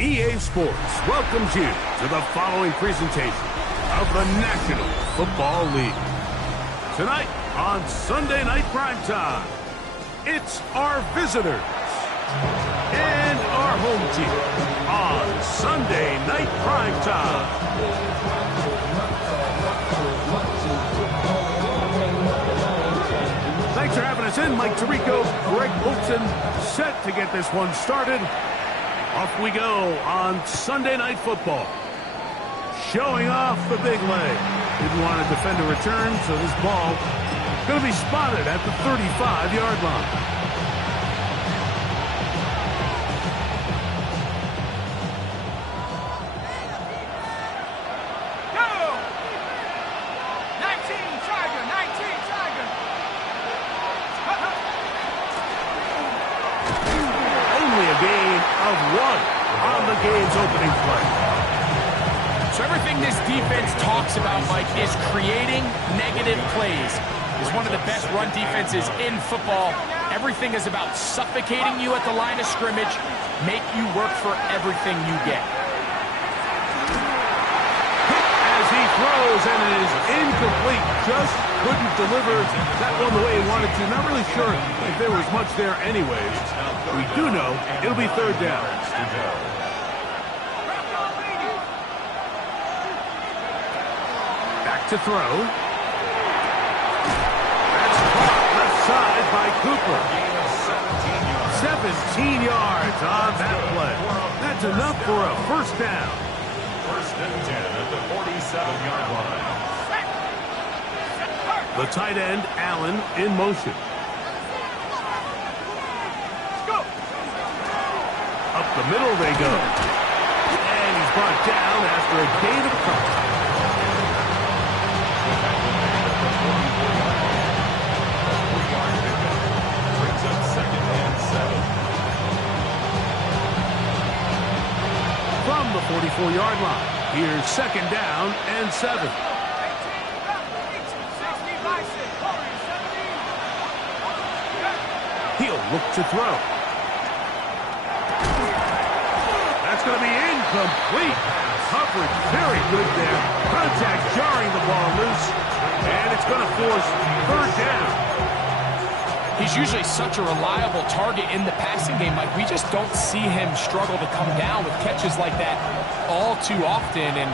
EA Sports welcomes you to the following presentation of the National Football League. Tonight on Sunday Night Primetime, it's our visitors and our home team on Sunday Night Primetime. Thanks for having us in. Mike Tirico, Greg Olson, set to get this one started. Off we go on Sunday Night Football. Showing off the big leg. Didn't want to defend a return, so this ball is going to be spotted at the 35-yard line. Game's opening play. So everything this defense talks about, Mike, is creating negative plays. It's one of the best run defenses in football. Everything is about suffocating you at the line of scrimmage, make you work for everything you get. As he throws, and it is incomplete. Just couldn't deliver that one the way he wanted to. Not really sure if there was much there anyways. We do know it'll be third down. To throw. That's caught left side by Cooper. 17 yards on that play. That's enough for a first down. First and 10 at the 47-yard line. The tight end, Allen, in motion. Up the middle they go. And he's brought down after a gain of couple. From the 44-yard line, here's second down and 7. He'll look to throw. That's going to be incomplete. Coverage very good there. Contact jarring the ball loose, and it's going to force third down. He's usually such a reliable target in the passing game. Like, we just don't see him struggle to come down with catches like that all too often. And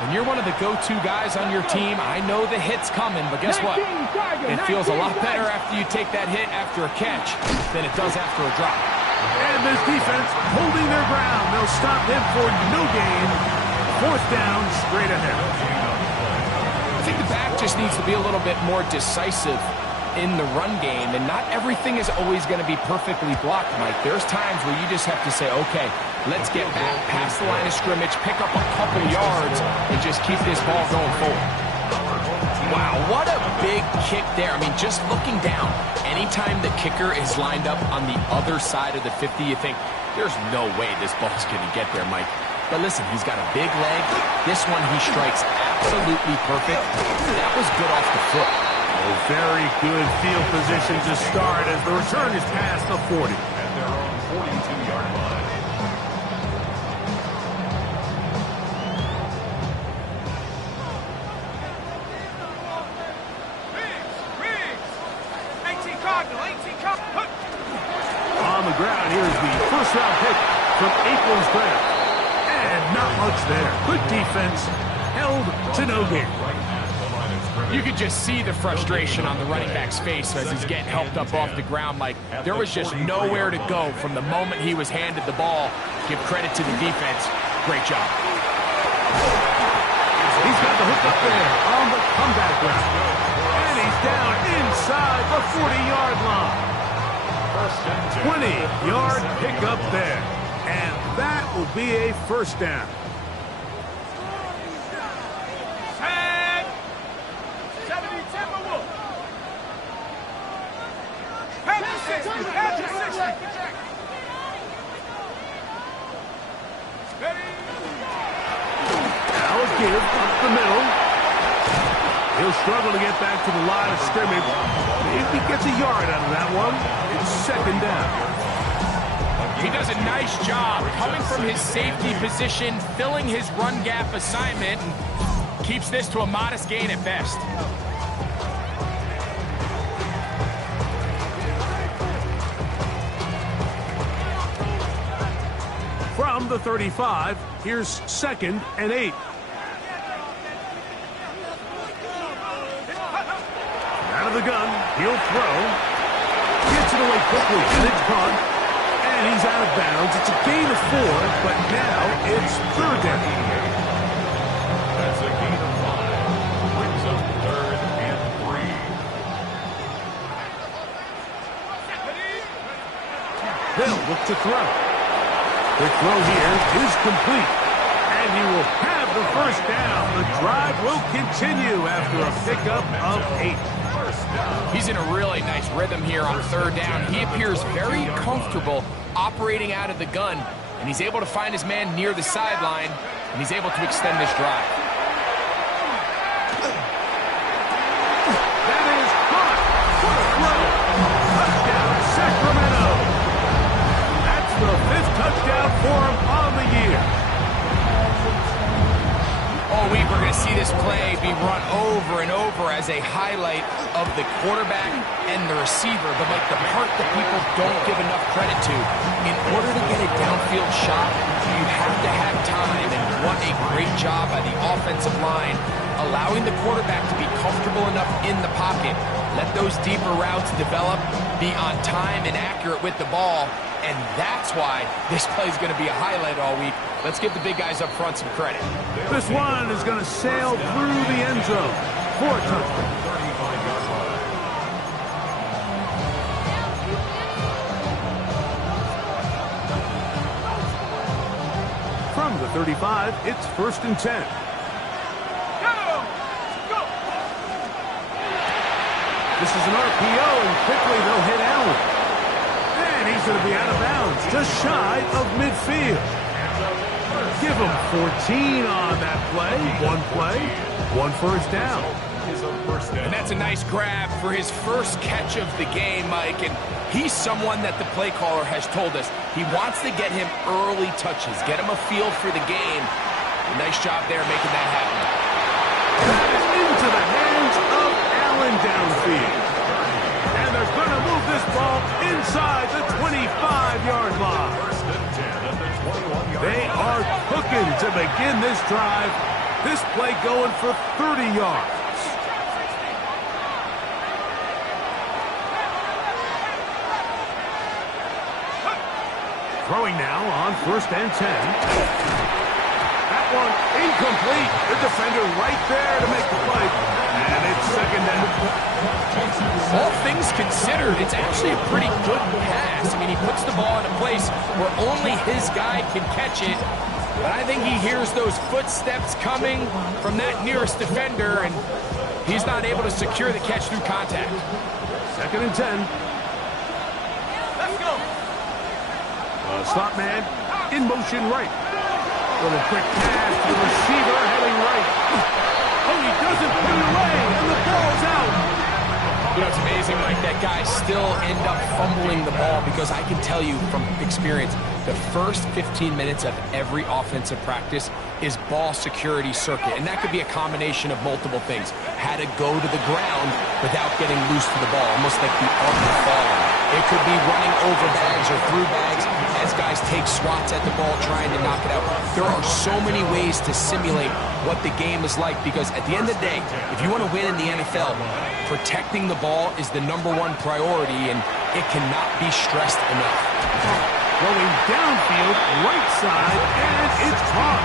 when you're one of the go-to guys on your team, I know the hit's coming, but guess what? It feels a lot better after you take that hit after a catch than it does after a drop. And this defense holding their ground. They'll stop him for no gain. Fourth down, straight ahead. I think the back just needs to be a little bit more decisive in the run game, and not everything is always going to be perfectly blocked, Mike. There's times where you just have to say, okay, let's get back past the line of scrimmage, pick up a couple yards, and just keep this ball going forward. Wow, what a big kick there. I mean, just looking down, anytime the kicker is lined up on the other side of the 50, you think, there's no way this ball's going to get there, Mike. But listen, he's got a big leg. This one he strikes absolutely perfect. That was good off the foot. Oh, very good field position to start as the return is past the 40. At their own 42-yard line. On the ground, here's the first-round pick from April's draft. And not much there. Good defense, held to no gain. You could just see the frustration on the running back's face as he's getting helped up off the ground. Like, there was just nowhere to go from the moment he was handed the ball. Give credit to the defense. Great job. He's got the hook up there on the comeback route. And he's down inside the 40-yard line. 20-yard pickup there. And that will be a first down. Now a give up the middle. He'll struggle to get back to the line of scrimmage. Maybe he gets a yard out of that one. It's second down. He does a nice job coming from his safety position, filling his run gap assignment, and keeps this to a modest gain at best. From the 35, here's 2nd and 8. Out of the gun, he'll throw. Gets it away quickly, and it's caught. And he's out of bounds. It's a gain of 4, but now it's 3rd down. That's a gain of 5. Brings up 3rd and 3. They'll look to throw. The throw here is complete. And he will have the 1st down. The drive will continue after a pickup of 8. He's in a really nice rhythm here on 3rd down. He appears very comfortable operating out of the gun, and he's able to find his man near the sideline, and he's able to extend this drive. That is caught. What a throw. Touchdown, Sacramento. That's the 5th touchdown for him on the year. All week we're going to see this play be run over and over as a highlight of the quarterback and the receiver. But like the part that people don't give enough credit to, in order to get a downfield shot, you have to have time. And what a great job by the offensive line, allowing the quarterback to be comfortable enough in the pocket. Let those deeper routes develop, be on time and accurate with the ball. And that's why this play is going to be a highlight all week. Let's give the big guys up front some credit. This one is going to sail through the end zone for a touchdown. From the 35, it's 1st and 10. This is an RPO, and quickly they'll hit Allen. And he's going to be out of bounds, just shy of midfield. Give him 14 on that play. 1 1st down. And that's a nice grab for his first catch of the game, Mike. And he's someone that the play caller has told us he wants to get him early touches, get him a feel for the game. Nice job there making that happen. That is into the hands of Allen downfield. And they're going to move this ball inside the 25-yard line. They are cooking to begin this drive. This play going for 30 yards. Throwing now on 1st and 10. That one incomplete. The defender right there to make the play. And it's 2nd down. All things considered, it's actually a pretty good pass. I mean, he puts the ball in a place where only his guy can catch it. But I think he hears those footsteps coming from that nearest defender, and he's not able to secure the catch through contact. 2nd and 10. Let's go. Slot man in motion right. Little quick pass to the receiver heading right. Oh, he doesn't put it away, and the ball's out. You know, it's amazing, like that guy still end up fumbling the ball, because I can tell you from experience, the first 15 minutes of every offensive practice is ball security circuit, and that could be a combination of multiple things. How to go to the ground without getting loose to the ball, almost like the art of falling. It could be running over bags or through bags as guys take swats at the ball trying to knock it out. There are so many ways to simulate what the game is like, because at the end of the day, if you want to win in the NFL, protecting the ball is the #1 priority, and it cannot be stressed enough. Going downfield, right side, and it's caught.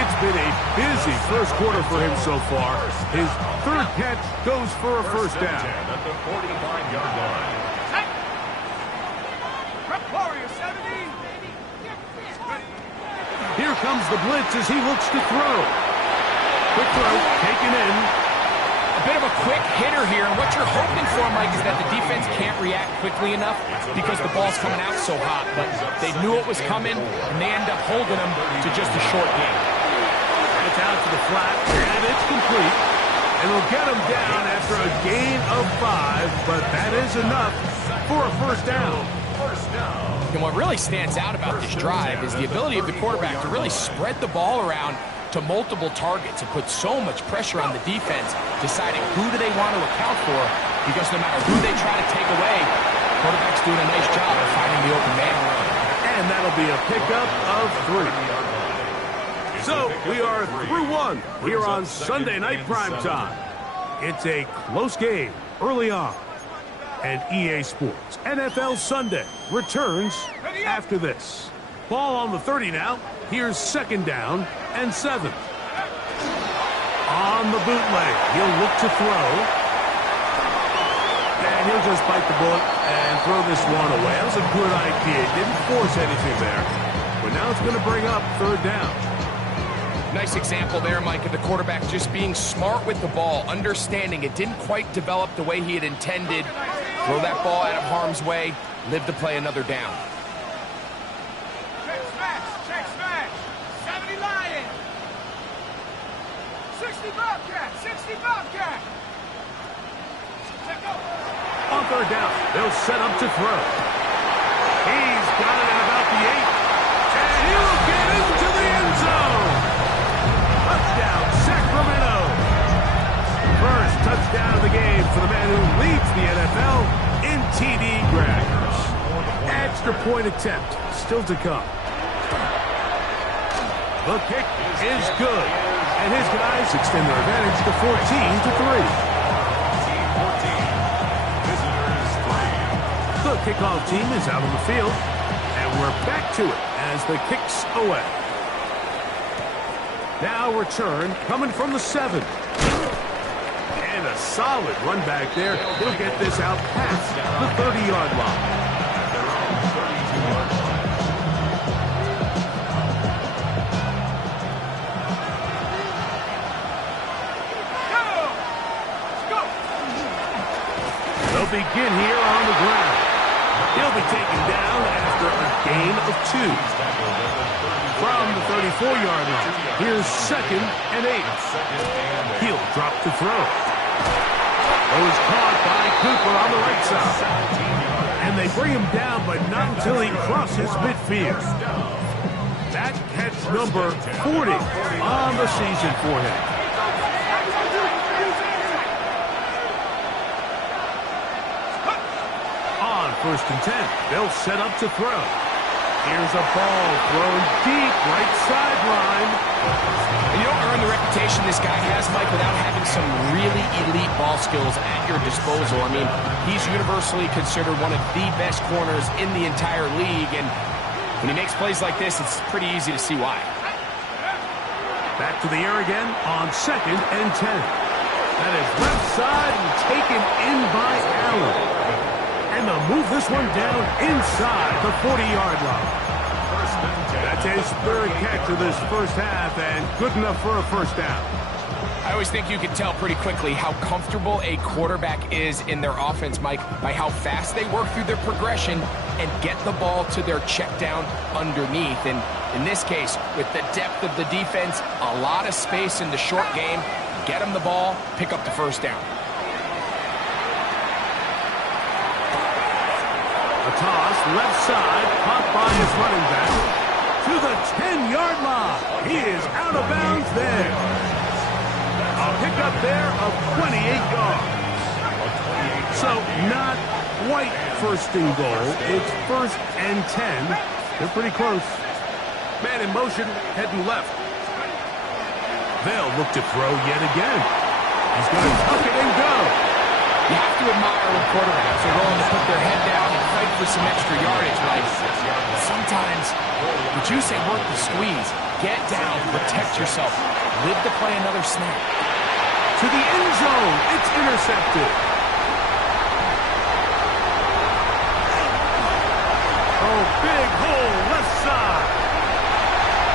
It's been a busy first quarter for him so far. His 3rd catch goes for a 1st down. At the 45-yard line. Here comes the blitz as he looks to throw. Quick throw, taken in. A bit of a quick hitter here, and what you're hoping for, Mike, is that the defense can't react quickly enough because the ball's coming out so hot. But they knew it was coming, and they end up holding them to just a short gain. It's out to the flat, and it's complete. And they'll get him down after a gain of 5, but that is enough for a 1st down. first down. And what really stands out about this drive is the ability of the quarterback to really spread the ball around to multiple targets and put so much pressure on the defense, deciding who do they want to account for, because no matter who they try to take away, the quarterback's doing a nice job of finding the open man. And that'll be a pickup of 3. So we are through one here on Sunday Night Primetime. It's a close game early on. And EA Sports NFL Sunday returns after this. Ball on the 30 now. Here's second down and 7. On the bootleg, he'll look to throw. And he'll just bite the bullet and throw this one away. That was a good idea. Didn't force anything there. But now it's going to bring up third down. Nice example there, Mike, of the quarterback just being smart with the ball, understanding it didn't quite develop the way he had intended. Throw that ball out of harm's way, live to play another down. Check smash, 70 Lion. 60 Bobcat, 60 Bobcat. Check go. On third down, they'll set up to throw. He's got it at about the 8. And he'll get into the end zone. Touchdown, Sacramento. First touchdown of the game for the man who leads the NFL in TD grabbers. Extra point attempt still to come. The kick is good. And his guys extend their advantage to 14-3. The kickoff team is out on the field. And we're back to it as the kick's away. Now return coming from the 7. And a solid run back there. He'll get this out past the 30-yard line. They'll begin here on the ground. He'll be taken down after a gain of 2. From the 34-yard line, here's second and 8. He'll drop to throw. Was caught by Cooper on the right side. And they bring him down, but not until he crosses midfield. That catch number 40 on the season for him. On first and 10, they'll set up to throw. Here's a ball thrown deep right sideline. And you don't earn the reputation this guy has, Mike, without having some really elite ball skills at your disposal. I mean, he's universally considered one of the best corners in the entire league, and when he makes plays like this, it's pretty easy to see why. Back to the air again on second and 10. That is left side and taken in by Allen. And they'll move this one down inside the 40-yard line. That's his third catch of this first half, and good enough for a first down. I always think you can tell pretty quickly how comfortable a quarterback is in their offense, Mike, by how fast they work through their progression and get the ball to their check down underneath. And in this case, with the depth of the defense, a lot of space in the short game, get them the ball, pick up the first down. A toss, left side, caught by his running back to the 10-yard line. He is out of bounds there. A pickup there of 28 yards. So not quite first and goal. It's first and 10. They're pretty close. Man in motion, heading left. They'll look to throw yet again. He's going to tuck it and go. You have to admire when quarterbacks are willing to put their head down and fight for some extra yardage, right? Sometimes, would you say work the squeeze? Get down, protect yourself, live to play another snap. To the end zone, it's intercepted. Oh, big hole, left side.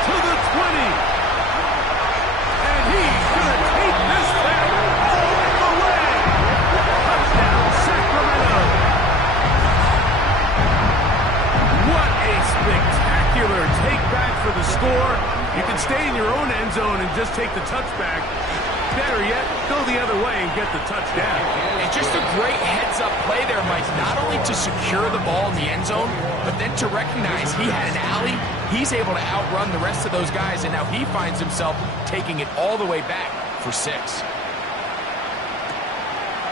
To the 20. And he's going to take this back all the way. Touchdown, Sacramento. What a spectacular take back for the score. You can stay in your own end zone and just take the touchback. Better yet, go the other way and get the touchdown. And just a great heads-up play there, Mike, not only to secure the ball in the end zone, but then to recognize he had an alley. He's able to outrun the rest of those guys, and now he finds himself taking it all the way back for 6.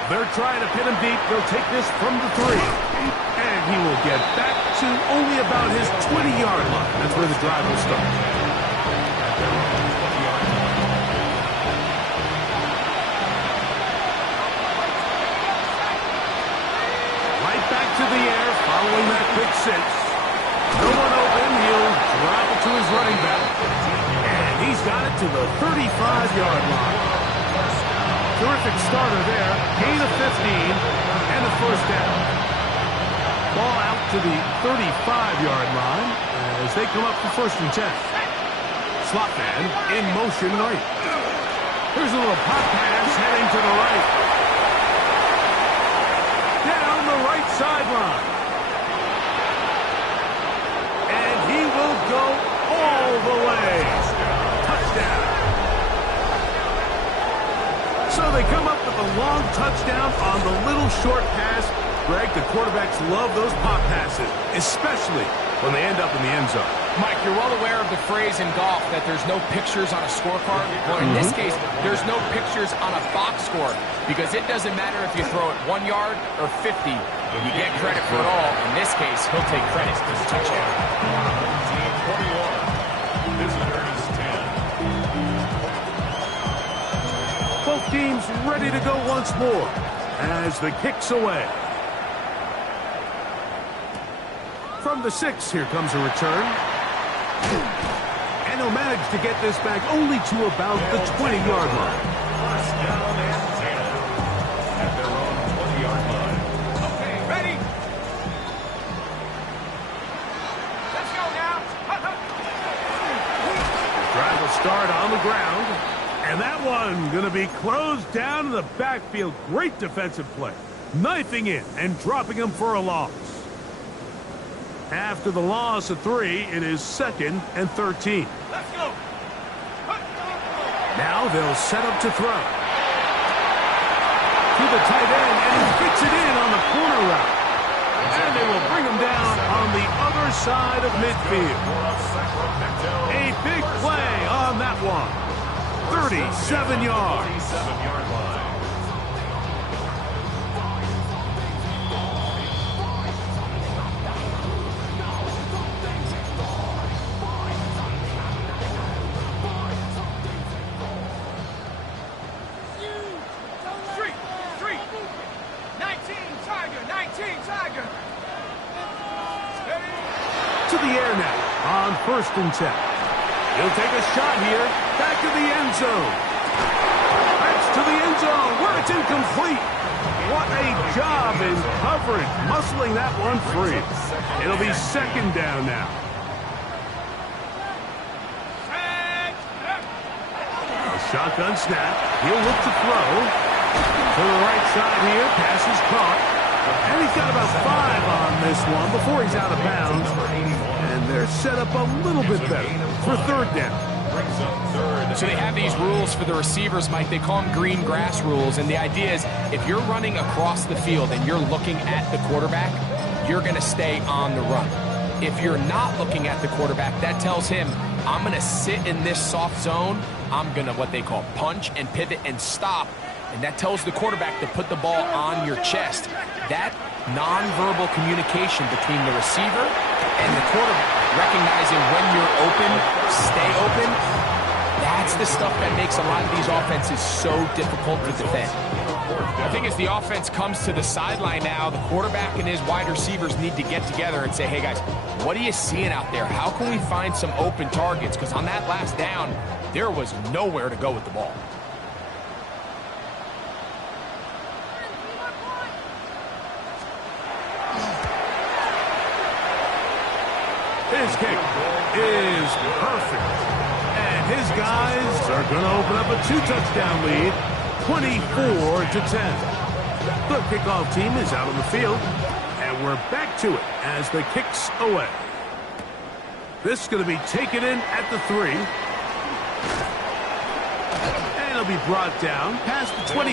They're trying to pin him deep. They'll take this from the 3. And he will get back to only about his 20-yard line. That's where the drive will start. Right back to the air following that quick 6. No one open. He'll drop it to his running back. And he's got it to the 35-yard line. Terrific starter there. Gain of 15 and a first down. Ball out to the 35-yard line as they come up for 1st and 10. Slot man in motion right. Here's a little pop pass heading to the right. Down the right sideline. And he will go all the way. Touchdown. So they come up with a long touchdown on the little short pass. Greg, the quarterbacks love those pop passes, especially when they end up in the end zone. Mike, you're well aware of the phrase in golf that there's no pictures on a scorecard. Well, in this case, there's no pictures on a box score because it doesn't matter if you throw it 1 yard or 50. You get credit for it all. In this case, he'll take credit for the touchdown. Team 21. Visitors 10. Both teams ready to go once more as the kick's away. From the 6, here comes a return. And he'll manage to get this back only to about the 20-yard line. First down and 10 at their own 20-yard line. Okay, ready? Let's go now. The drive will start on the ground. And that one going to be closed down in the backfield. Great defensive play. Knifing in and dropping him for a loss. After the loss of 3, it is 2nd and 13. Let's go. Now they'll set up to throw. To the tight end, and he fits it in on the corner route. And they will bring him down on the other side of midfield. A big play on that one. 37 yards. 37-yard line. Street. 19 Tiger. Steady. To the air now on 1st and 10. He'll take a shot here. Back to the end zone. That's to the end zone where it's incomplete. What a job in coverage, muscling that one free. It'll be 2nd down now. A shotgun snap. He'll look to throw. To the right side here. Pass is caught. And he's got about 5 on this one before he's out of bounds. And they're set up a little bit better for 3rd down. So they have these rules for the receivers, Mike. They call them green grass rules. And the idea is if you're running across the field and you're looking at the quarterback, you're going to stay on the run. If you're not looking at the quarterback, that tells him, I'm going to sit in this soft zone. I'm going to what they call punch and pivot and stop. And that tells the quarterback to put the ball on your chest. That nonverbal communication between the receiver and the quarterback, recognizing when you're open, stay open, that's the stuff that makes a lot of these offenses so difficult to defend. The thing is, the offense comes to the sideline now. The quarterback and his wide receivers need to get together and say, hey, guys, what are you seeing out there? How can we find some open targets? Because on that last down, there was nowhere to go with the ball. His kick is perfect. And his guys are going to open up a 2-touchdown lead, 24-10. The kickoff team is out on the field, and we're back to it as the kick's away. This is going to be taken in at the 3. And it'll be brought down past the 25.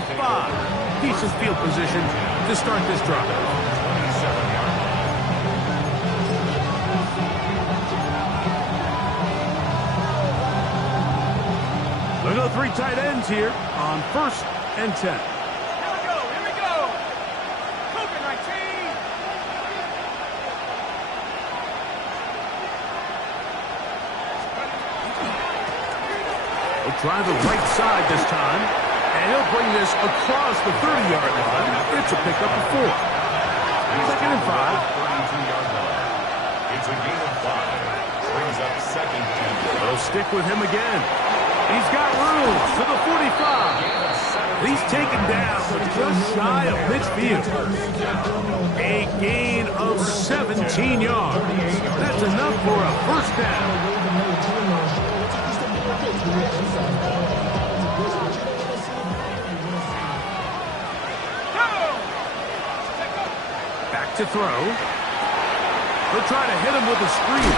Decent field position to start this drive. 27-yard line. Look at the 3 tight ends here on 1st and 10. Here we go, here we go. Cougar 19. He'll try the right side this time, and he'll bring this across the 30-yard line. It's a pickup of 4. 2nd and 5. 32-yard line. It's a gain of 5. Brings up 2nd and 10. They'll stick with him again. He's got room to the 45. He's taken down just shy of midfield. A gain of 17 yards. That's enough for a 1st down. Back to throw. He'll try to hit him with a screen.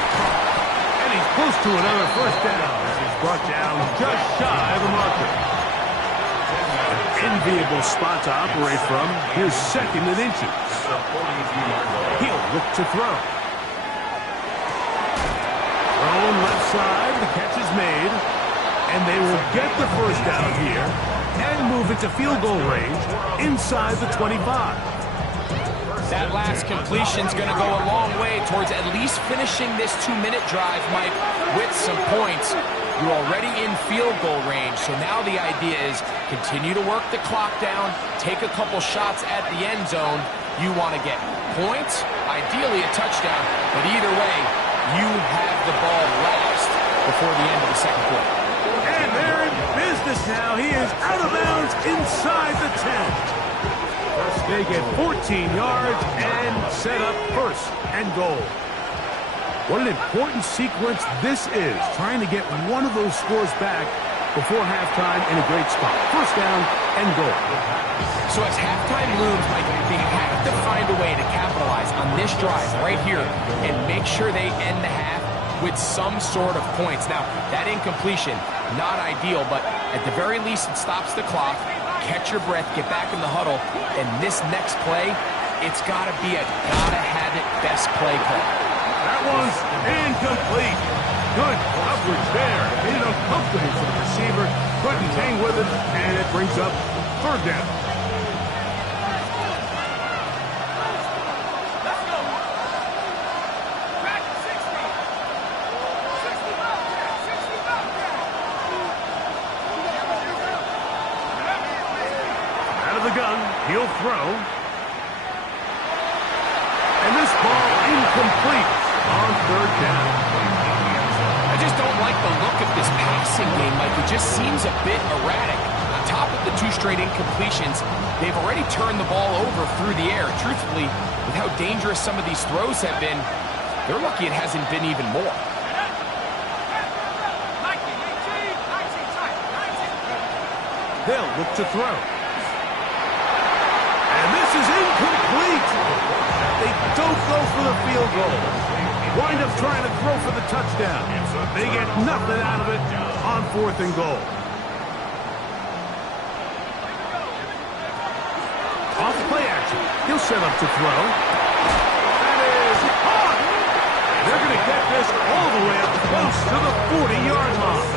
And he's close to another 1st down. He's brought down just shy of the marker. An enviable spot to operate from. Here's 2nd and inches. He'll look to throw. Thrown left side. The catch is made. And they will get the 1st down here and move it to field goal range inside the 25. That last completion's going to go a long way towards at least finishing this 2-minute drive, Mike, with some points. You're already in field goal range, so now the idea is continue to work the clock down, take a couple shots at the end zone. You want to get points, ideally a touchdown, but either way, you have the ball last before the end of the 2nd quarter. And they're in business now. He is out of bounds inside the 10. They get 14 yards and set up 1st and goal. What an important sequence this is, trying to get one of those scores back before halftime in a great spot. 1st down and goal. So as halftime looms, Mike, they have to find a way to capitalize on this drive right here and make sure they end the half with some sort of points. Now, that incompletion, not ideal, but at the very least it stops the clock. Catch your breath, get back in the huddle, and this next play, it's got to be a gotta-have-it best play call. That one's incomplete. Good coverage there. Made it uncomfortable for the receiver. Couldn't hang with it, and it brings up 3rd down. Let's go. Back to 60. 60 Bobcat. 60 Bobcat. Out of the gun, he'll throw. And this ball incomplete on 3rd down. I just don't like the look of this passing game, Mike. It just seems a bit erratic. On top of the 2 straight incompletions, they've already turned the ball over through the air. Truthfully, with how dangerous some of these throws have been, they're lucky it hasn't been even more. 19 tight. 19. They'll look to throw. And this is incomplete. They don't go for the field goal. Wind up trying to throw for the touchdown. They get nothing out of it on 4th and goal. Off play action. He'll set up to throw. That is caught. They're going to get this all the way up close to the 40-yard line.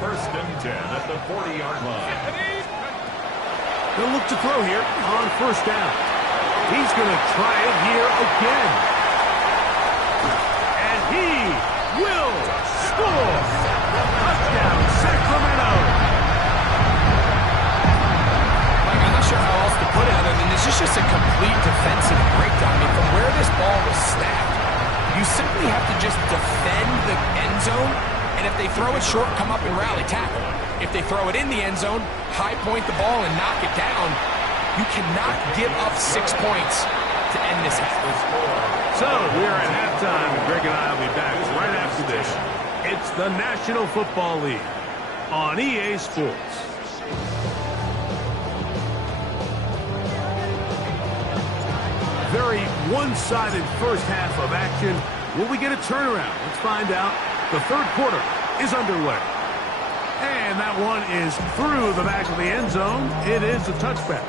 1st and 10 at the 40-yard line. They'll look to throw here on 1st down. He's going to try it here again. And he will score. Touchdown, Sacramento. Mike, I'm not sure how else to put it other than this is just a complete defensive breakdown. I mean, from where this ball was snapped, you simply have to just defend the end zone, and if they throw it short, come up and rally tackle. If they throw it in the end zone, high point the ball and knock it down. You cannot give up 6 points to end this half. So we are at halftime, and Greg and I will be back right after this. It's the National Football League on EA Sports. Very one-sided 1st half of action. Will we get a turnaround? Let's find out. The 3rd quarter is underway. And that one is through the back of the end zone. It is a touchback.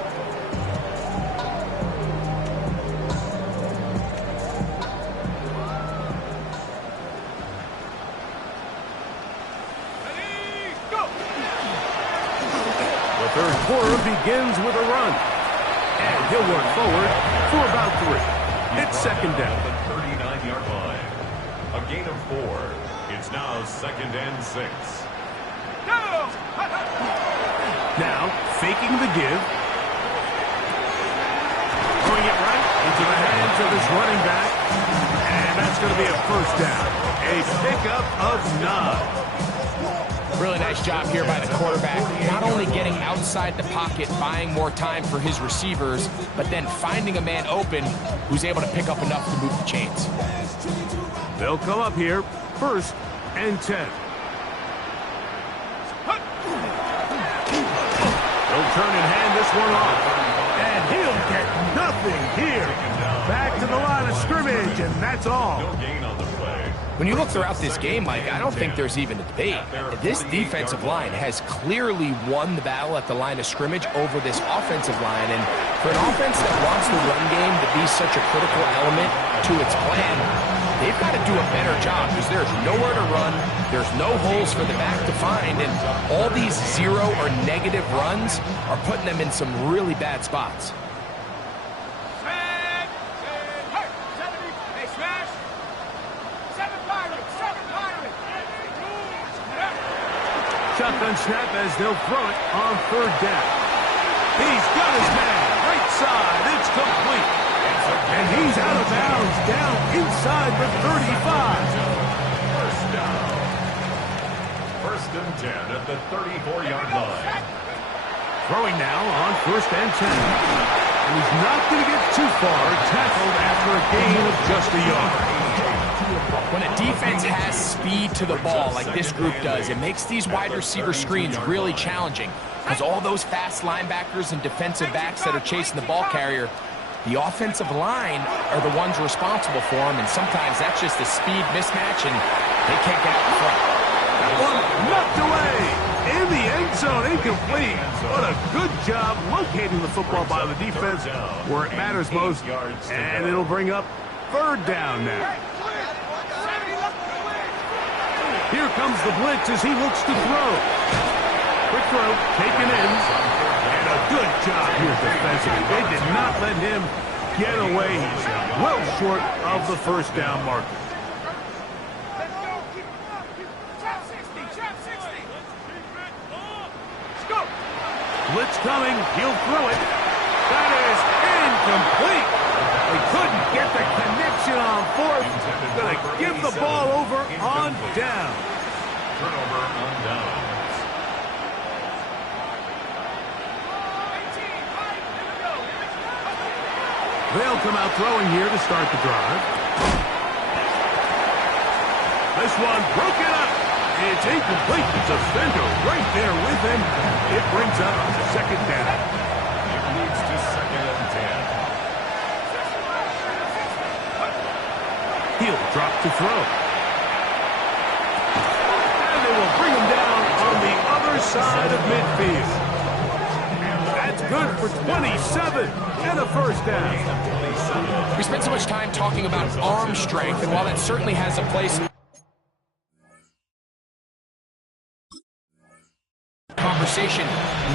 The third quarter begins with a run. And he'll work forward for about 3. It's second down. The 39-yard line. A gain of 4. It's now 2nd and 6. Now, faking the give. Throwing it right into the hands of his running back. And that's going to be a first down. A pickup of 9. Really nice job here by the quarterback. Not only getting outside the pocket, buying more time for his receivers, but then finding a man open who's able to pick up enough to move the chains. They'll come up here, 1st and 10. He'll turn and hand this one off. And he'll get nothing here. Back to the line of scrimmage, and that's all. No gain on the play. When you look throughout this game, Mike, I don't think there's even a debate. This defensive line has clearly won the battle at the line of scrimmage over this offensive line. And for an offense that wants the run game to be such a critical element to its plan, they've got to do a better job because there's nowhere to run. There's no holes for the back to find. And all these 0 or negative runs are putting them in some really bad spots. Shotgun snap as they'll throw it on 3rd down. He's got his man. Right side. It's complete. And he's out of bounds down inside the 35. First down. 1st and 10 at the 34-yard line. Throwing now on 1st and 10. And he's not going to get too far. Tackled after a gain of just a yard. When a defense has speed to the ball like this group does, it makes these wide receiver screens really challenging because all those fast linebackers and defensive backs that are chasing the ball carrier, the offensive line are the ones responsible for them, and sometimes that's just a speed mismatch, and they can't get out in front. That one knocked away in the end zone, incomplete. What a good job locating the football by the defense where it matters most, and it'll bring up 3rd down now. Here comes the blitz as he looks to throw. Quick throw, taken in. And a good job here defensively. They did not let him get away. He's well short of the 1st down marker. Blitz coming. He'll throw it. That is incomplete. They couldn't get the connection on 4th. Going to give the ball over on down. Turnover on downs. They'll come out throwing here to start the drive. This one broken up. It's incomplete. The defender right there with him. It brings up 2nd down. It leads to 2nd and 10. He'll drop to throw. And they will bring him down on the other side of midfield. That's good for 27 and a 1st down. We spent so much time talking about arm strength, and while that certainly has a place conversation,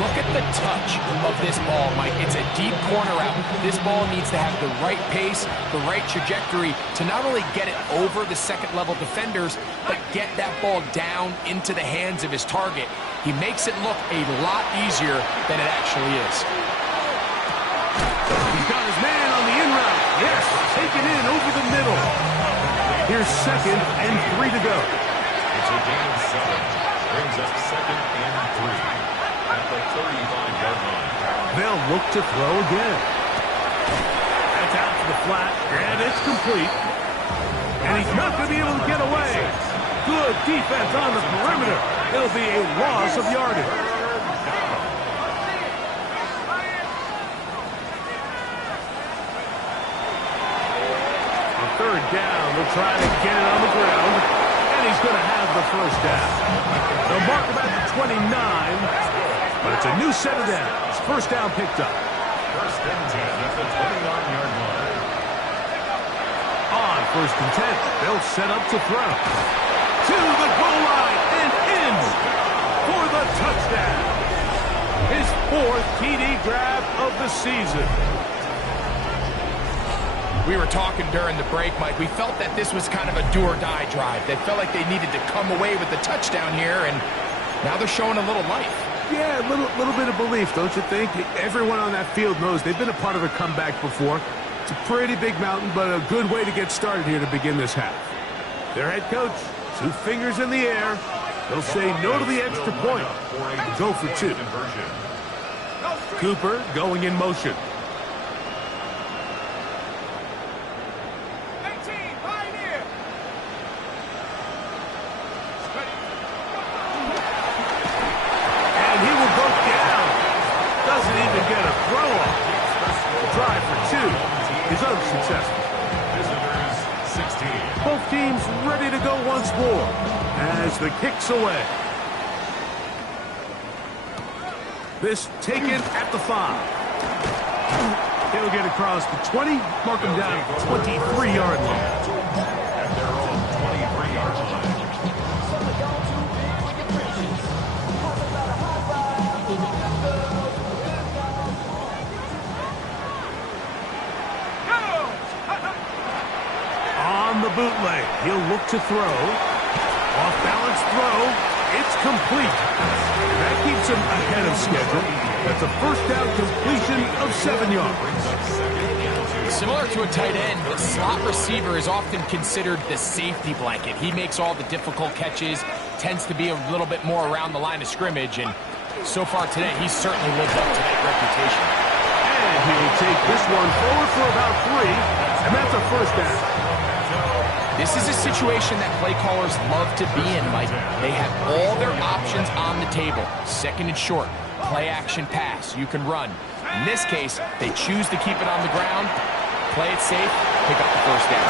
look at the touch of this ball, Mike. It's a deep corner out. This ball needs to have the right pace, the right trajectory to not only get it over the 2nd-level defenders, but get that ball down into the hands of his target. He makes it look a lot easier than it actually is. He's got his man on the in route. Yes, taken in over the middle. Here's 2nd and 3 to go. It's a gain of 7. Brings up 2nd and 3 at the 35-yard line. They'll look to throw again. That's out to the flat, and it's complete. And he's not going to be able to get away. Good defense on the perimeter. It'll be a loss of yardage. On 3rd down, they'll try to get it on the ground. And he's going to have the first down. They'll mark him at the 29, but it's a new set of downs. First down picked up. First and 10 at the 29-yard line. On first and 10, they'll set up to throw. To the goal line and in for the touchdown. His fourth TD grab of the season. We were talking during the break, Mike. We felt that this was kind of a do-or-die drive. They felt like they needed to come away with the touchdown here, and now they're showing a little life. Yeah, a little bit of belief, don't you think? Everyone on that field knows they've been a part of a comeback before. It's a pretty big mountain, but a good way to get started here to begin this half. Their head coach, 2 fingers in the air. He'll say no to the extra point and go for 2. Cooper going in motion. 18, pioneer. And he will go down. Doesn't even get a throw off. The try for 2 is unsuccessful. Visitors 16. Both teams ready to go once more as the kick's away. This taken at the 5. He'll get across the 20, mark him down at the 23-yard line. At their own 23-yard line. On the bootleg, he'll look to throw. Off-balance throw. It's complete. That keeps him ahead of schedule. That's a first down completion of 7 yards. Similar to a tight end, the slot receiver is often considered the safety blanket. He makes all the difficult catches, tends to be a little bit more around the line of scrimmage, and so far today, he's certainly lived up to that reputation. And he will take this one forward for about 3, and that's a first down. This is a situation that play callers love to be in, Mike. They have all their options on the table. Second and short, play action pass, you can run. In this case, they choose to keep it on the ground, play it safe, pick up the first down.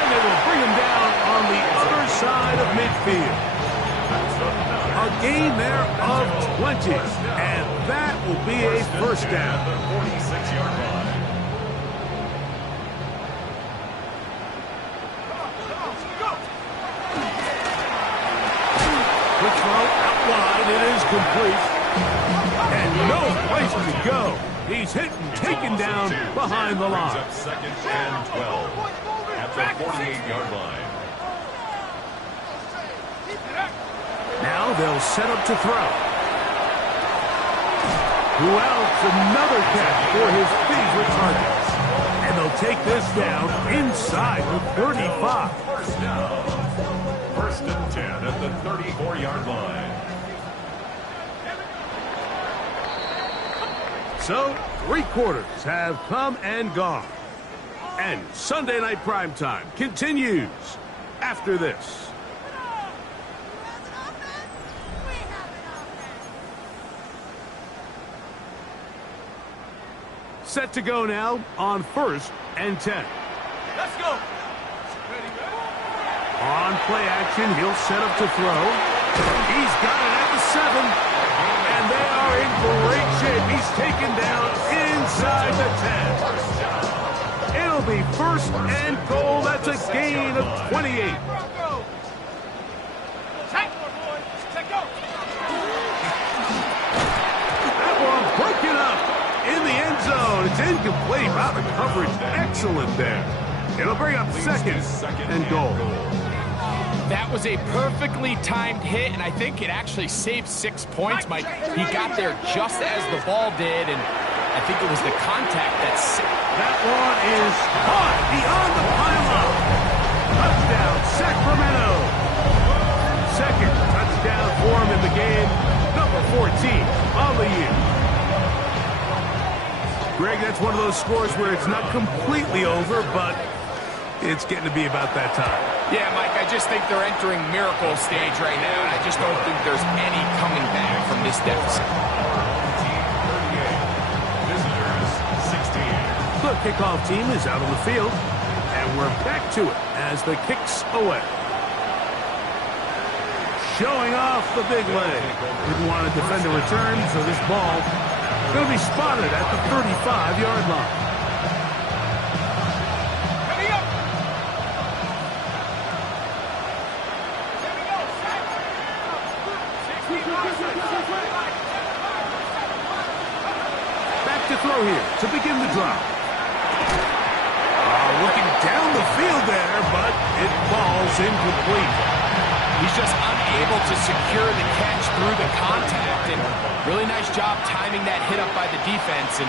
And they will bring him down on the other side of midfield. A gain there of 20, and that will be a first down. 46-yard line. Quick throw out wide. It is complete. And no place to go. He's hit and taken down behind the line. Up second and 12 at the 48-yard line. Now they'll set up to throw. Who else? Another catch for his favorite target. And they'll take this down inside the 35. First down. First and 10 at the 34-yard line. So, 3 quarters have come and gone. And Sunday Night Primetime continues after this. Set to go now on first and 10. Let's go. On play action, he'll set up to throw. He's got it at the 7. And they are in great shape. He's taken down inside the 10. It'll be first and goal. That's a gain of 28. That one broken up in the end zone. It's incomplete. Wow, the coverage excellent there. It'll bring up second and goal. That was a perfectly timed hit, and I think it actually saved 6 points, Mike. He got there just as the ball did, and I think it was the contact that's... That one is caught beyond the pylon. Touchdown, Sacramento. Second touchdown for him in the game. Number 14 on the year. Greg, that's one of those scores where it's not completely over, but it's getting to be about that time. Yeah, Mike, I just think they're entering miracle stage right now, and I just don't think there's any coming back from this deficit. Team 38. Visitors 16. The kickoff team is out on the field, and we're back to it as the kick's away. showing off the big leg. Didn't want to defend a return, so this ball going to be spotted at the 35-yard line. Back to throw here to begin the drive. Looking down the field there, but it falls incomplete. He's just unable to secure the catch through the contact, and really nice job timing that hit up by the defense. And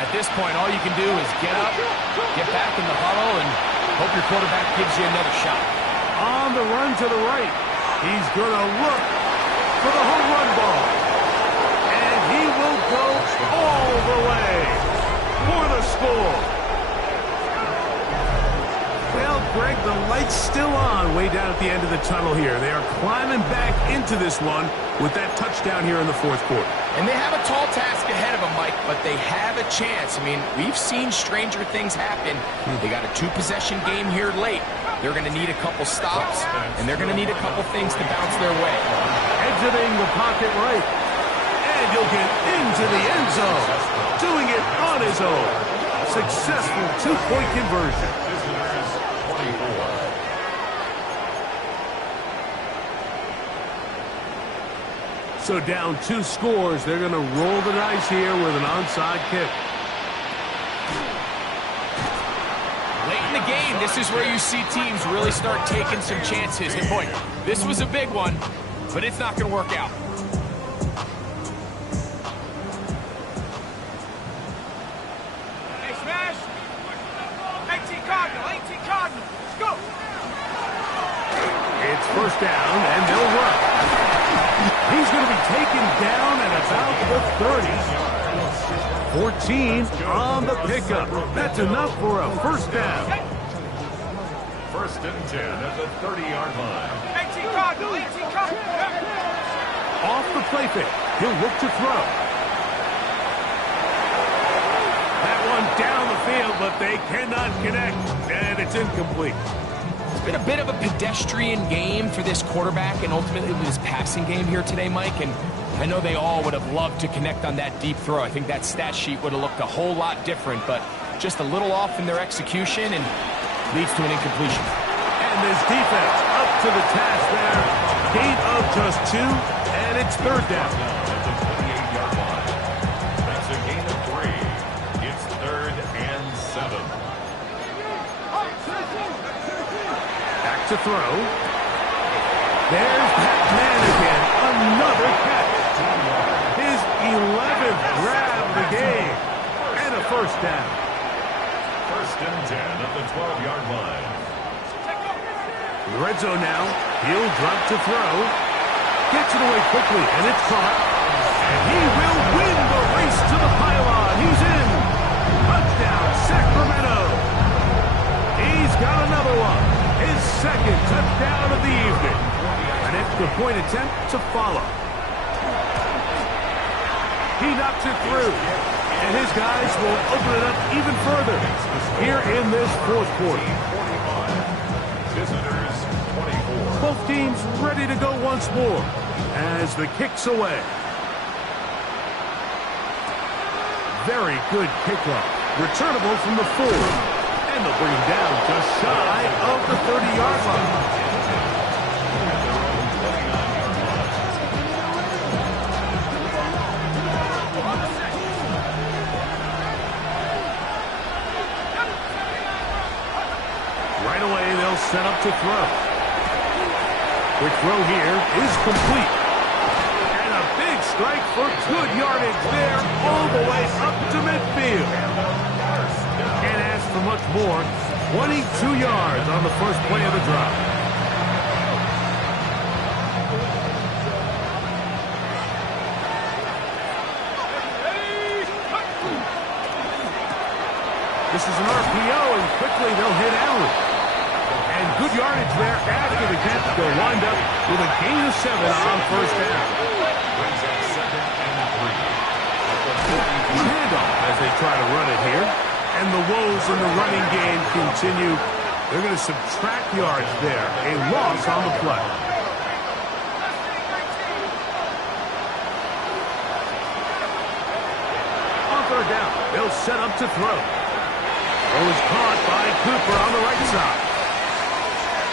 at this point, all you can do is get up, get back in the huddle, and hope your quarterback gives you another shot. On the run to the right, he's going to look for the home run ball. And he will go all the way for the score. Well, Greg, the light's still on way down at the end of the tunnel here. They are climbing back into this one with that touchdown here in the fourth quarter. And they have a tall task ahead of them, Mike, but they have a chance. I mean, we've seen stranger things happen. They got a two-possession game here late. They're going to need a couple stops, and they're going to need a couple things to bounce their way. Exiting the pocket right. And he'll get into the end zone. Doing it on his own. Successful two-point conversion. So down 2 scores, they're going to roll the dice here with an onside kick. Late in the game, this is where you see teams really start taking some chances. And boy, this was a big one, but it's not going to work out. Hey, smash! 18 Cardinal, 18 Cardinal. Let's go! It's first down, and they'll run. He's going to be taken down at about the 30. 14 on the pickup. That's enough for a first down. First and 10 at the 30-yard line. 18 Cardinal, 18 Cardinal. Off the play fake. He'll look to throw. That one down the field, but they cannot connect, and it's incomplete. It's been a bit of a pedestrian game for this quarterback and ultimately this passing game here today, Mike. And I know they all would have loved to connect on that deep throw. I think that stat sheet would have looked a whole lot different, but just a little off in their execution and leads to an incompletion. And this defense up to the task there. Gain of just 2, and it's third down. At the 28-yard line. That's a gain of 3. It's 3rd and 7. Back to throw. There's that man again. Another catch. His 11th grab of the game. And a first down. First and 10 at the 12-yard line. The red zone now. He'll drop to throw. Gets it away quickly, and it's caught. And he will win the race to the pylon. He's in. Touchdown, Sacramento. He's got another one. His second touchdown of the evening. An extra point attempt to follow. He knocks it through. And his guys will open it up even further here in this fourth quarter. Visitors 24. Both teams ready to go once more as the kick's away. Very good kickoff. Returnable from the 4. And they'll bring him down just shy of the 30-yard line. Right away, they'll set up to throw. Quick throw here is complete. And a big strike for good yardage there all the way up to midfield. Can't ask for much more. 22 yards on the first play of the drive. This is an RPO, and quickly they'll hit Allen. And good yardage there after the catch. They'll wind up with a gain of 7 on first down. Handoff as they try to run it here. And the woes in the running game continue. They're going to subtract yards there. A loss on the play. They'll set up to throw. Throw is caught by Cooper on the right side.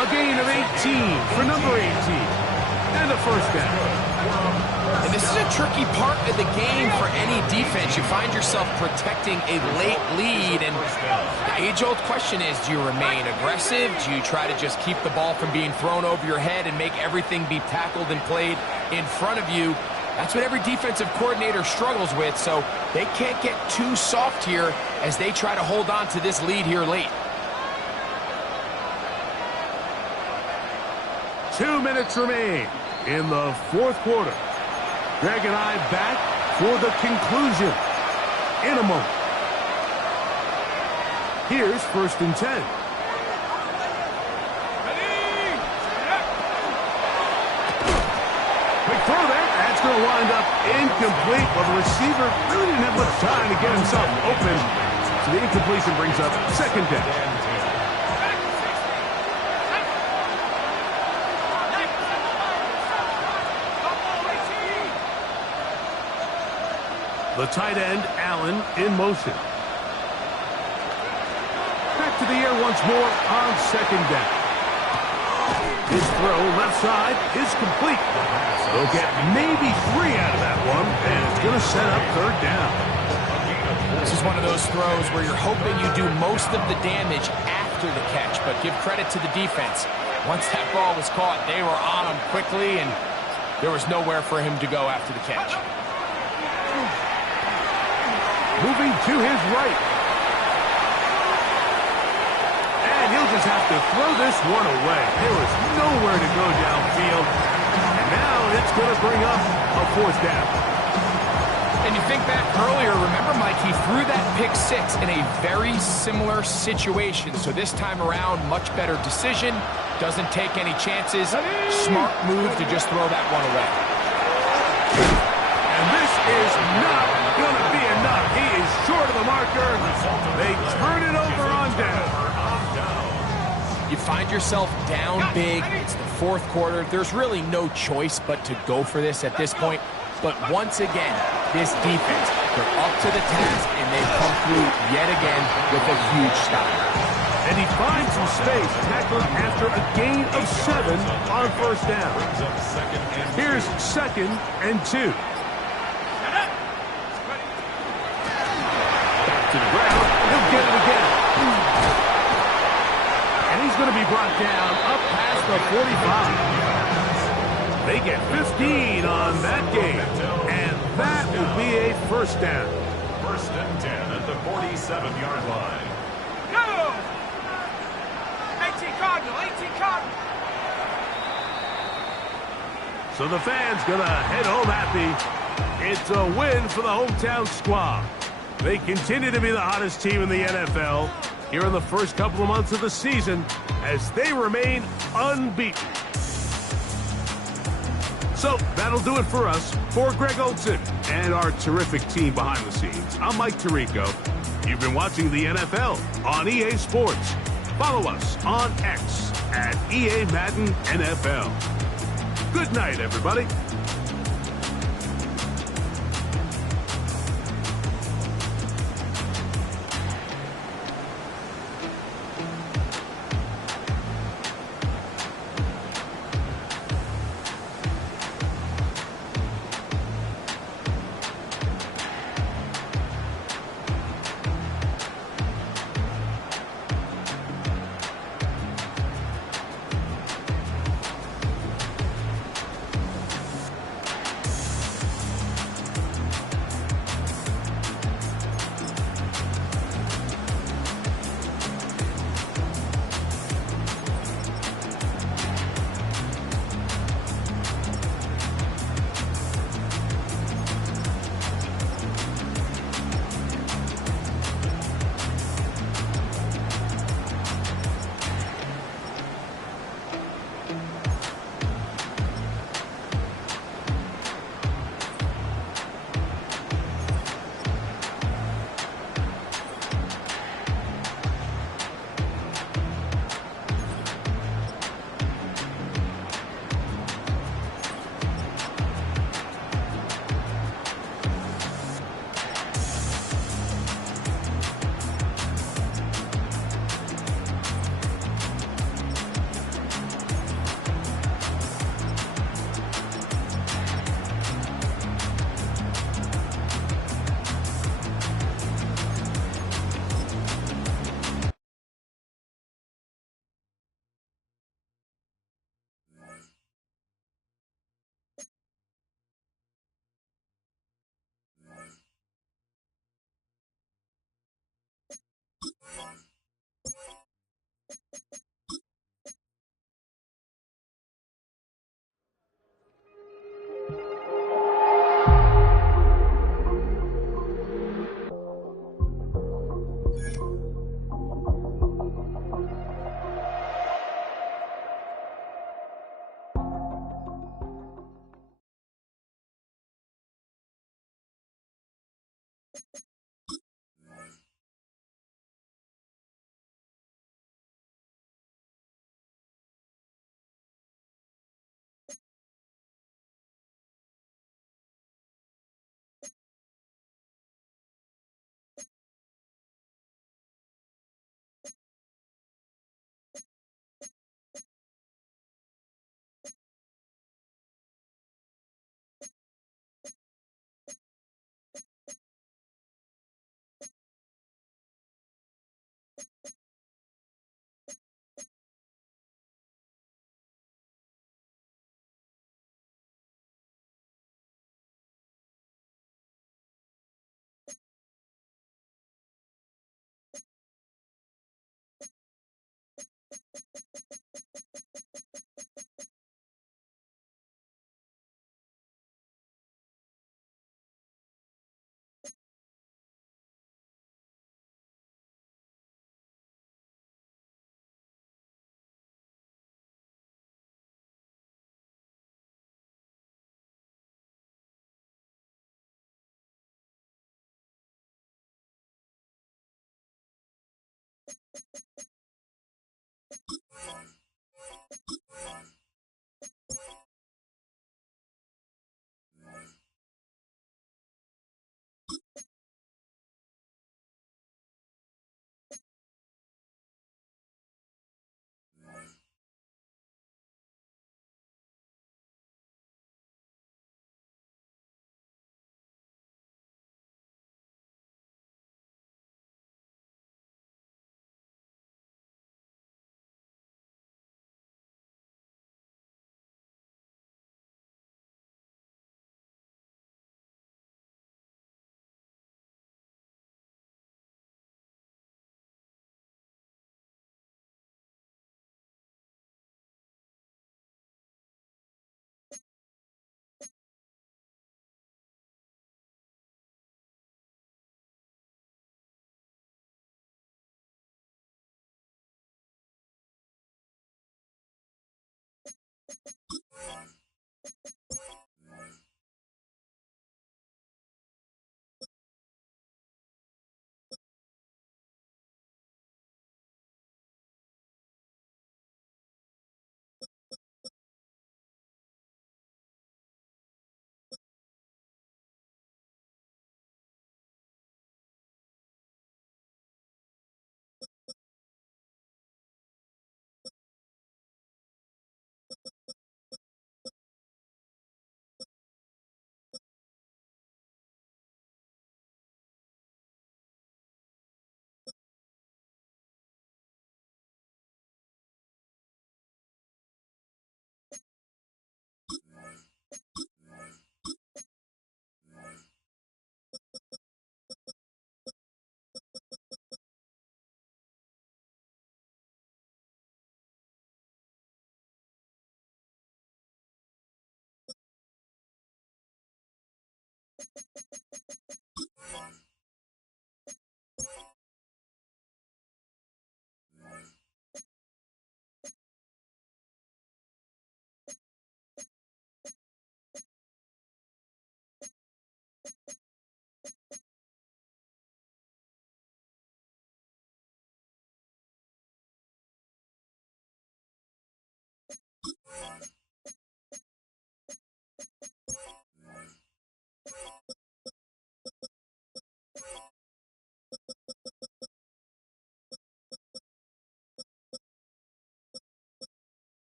A gain of 18 for number 18. And a first down. And this is a tricky part of the game for any defense. You find yourself protecting a late lead, and the age-old question is, do you remain aggressive? Do you try to just keep the ball from being thrown over your head and make everything be tackled and played in front of you? That's what every defensive coordinator struggles with, so they can't get too soft here as they try to hold on to this lead here late. 2 minutes remain in the fourth quarter. Greg and I back for the conclusion in a moment. Here's 1st and 10. Quick throw there. That's going to wind up incomplete. Well, the receiver really didn't have much time to get himself open. So the incompletion brings up 2nd down. The tight end, Allen, in motion. Back to the air once more on 2nd down. His throw left side is complete. They'll get maybe 3 out of that one, and it's going to set up 3rd down. This is one of those throws where you're hoping you do most of the damage after the catch, but give credit to the defense. Once that ball was caught, they were on him quickly, and there was nowhere for him to go after the catch. Moving to his right. And he'll just have to throw this one away. There was nowhere to go downfield. And now it's going to bring up a 4th down. And you think back earlier, remember, Mike, he threw that pick 6 in a very similar situation. So this time around, much better decision. Doesn't take any chances. Smart move to just throw that one away. And this is not going to be enough. He is short of the marker. They turn it over on down. You find yourself down big. It's the 4th quarter. There's really no choice but to go for this at this point. But once again, this defense, they're up to the task, and they've come through yet again with a huge stop. And he finds some space, tackled after a gain of 7 on 1st down. Here's 2nd and 2. To the ground, he'll get it again. And he's going to be brought down up past the 45. They get 15 on that game, and that will be a 1st down. 1st and 10 at the 47-yard line. Go! 18 Cardinal, 18 Cardinal. So the fans going to head home happy. It's a win for the hometown squad. They continue to be the hottest team in the NFL here in the first couple of months of the season as they remain unbeaten. So that'll do it for us. For Greg Olson and our terrific team behind the scenes, I'm Mike Tirico. You've been watching the NFL on EA Sports. Follow us on X at EA Madden NFL. Good night, everybody.